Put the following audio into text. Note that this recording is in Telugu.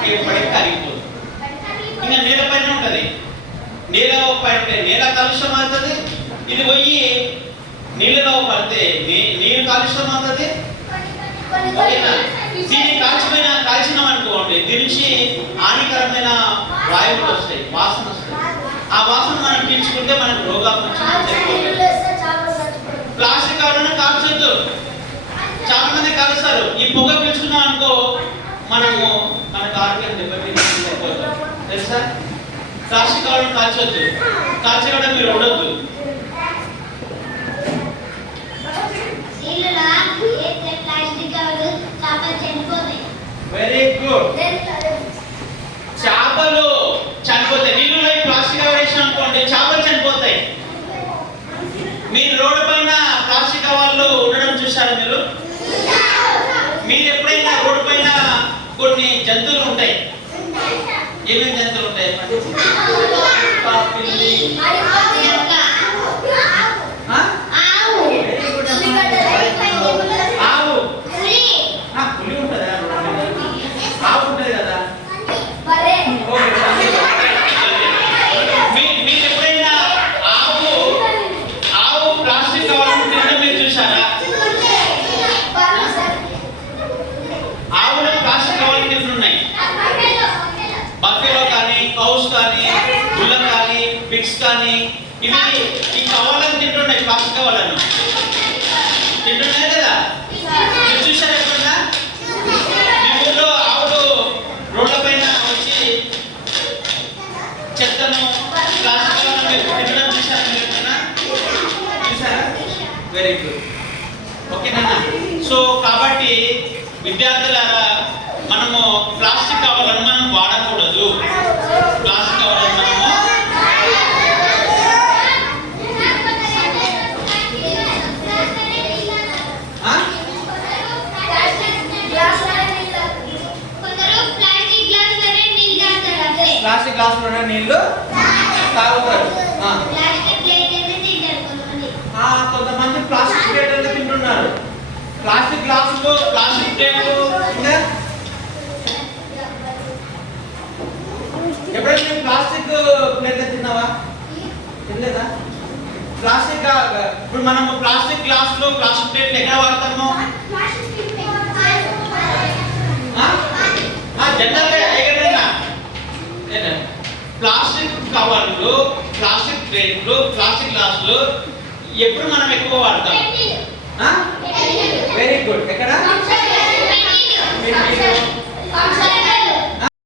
పడి కరిగిపోతుంది. ఇంకా నేల పైన ఉంటుంది, నేల పడితే నేల కాలుష్యం అవుతుంది, ఇది పోయి నీళ్ళలో పడితే నీరు కాలుష్యం అవుతుంది. దీన్ని కాల్చినాం అనుకోండి, దీని నుంచి హానికరమైన వాయువులు వస్తాయి, వాసన వస్తాయి. ఆ వాసన మనం పీల్చుకుంటే మనకు రోగాలు ప్లాస్టిక్ కావాలన్నా కాల్చొద్దు. చాలా మంది కాలుస్తారు. ఈ పొగ పీల్చుకున్నాం అనుకో మనకు ఆరోగ్యం దెబ్బతిపోతుంది తెలుసా. ప్లాస్టిక్ కావాలని కాల్చొద్దు, కాల్చకుండా మీరు ఉండొద్దు. Very good. చేపలు చనిపోతాయి నీళ్ళలో ప్లాస్టిక్ కవర్ వేసిన అనుకోండి, చేపలు చనిపోతాయి. మీరు రోడ్డు పైన ప్లాస్టిక్ కవర్లు ఉండడం చూసారా మీరు? మీరు ఎప్పుడైనా రోడ్డు పైన కొన్ని జంతువులు ఉంటాయి, ఏమేమి జంతువులు ఉంటాయి? పులి ఉంటుందా? ఆవు ఉంటుంది కదా. మీరు ఎప్పుడైనా ఆవు ప్లాస్టిక్ కవర్లు తినడం మీరు చూసారా? ఆవులు ప్లాస్టిక్ కవర్లు తింటున్నాయి. బఫెలో కానీ, కౌస్ కానీ, గుల్ల కానీ, పిగ్స్ కానీ ఇవి ఈ కవర్లను తింటున్నాయి, ప్లాస్టిక్ కవర్లను తింటున్నాయి కదా. మీరు చూసారా ఎప్పుడన్నా? మీ ఊళ్ళో ఆవులు రోడ్ల పైన వచ్చి చెత్తను ప్లాస్టిక్ కవర్లను తినడం చూసారా మీరు ఎప్పుడన్నా? చూసారా? Very good. ఓకేనా? సో కాబట్టి విద్యార్థులారా, మనము ప్లాస్టిక్ కవర్లను మనం వాడకూడదు. ప్లాస్టిక్ కవర్లను మనము ప్లాస్టిక్ గ్లాసులోనే నీళ్లు తాగుతారు. కొంతమంది ప్లాస్టిక్ ప్లేట్లు తింటున్నారు. ప్లాస్టిక్ గ్లాసులు, ప్లాస్టిక్ ప్లేట్లు. ఎప్పుడైనా ప్లాస్టిక్ ప్లేట్లు తిన్నావా? తినలేదా? ప్లాస్టిక్ ఇప్పుడు మనము ప్లాస్టిక్ గ్లాసులు, ప్లాస్టిక్ ప్లేట్లు ఎక్కడ వాడతాము? జనరల్గా ప్లాస్టిక్ కవర్లు, ప్లాస్టిక్ ప్లేట్లు, ప్లాస్టిక్ గ్లాసులు ఎప్పుడు మనం ఎక్కువ వాడతాం? Very good. ఎక్కడ?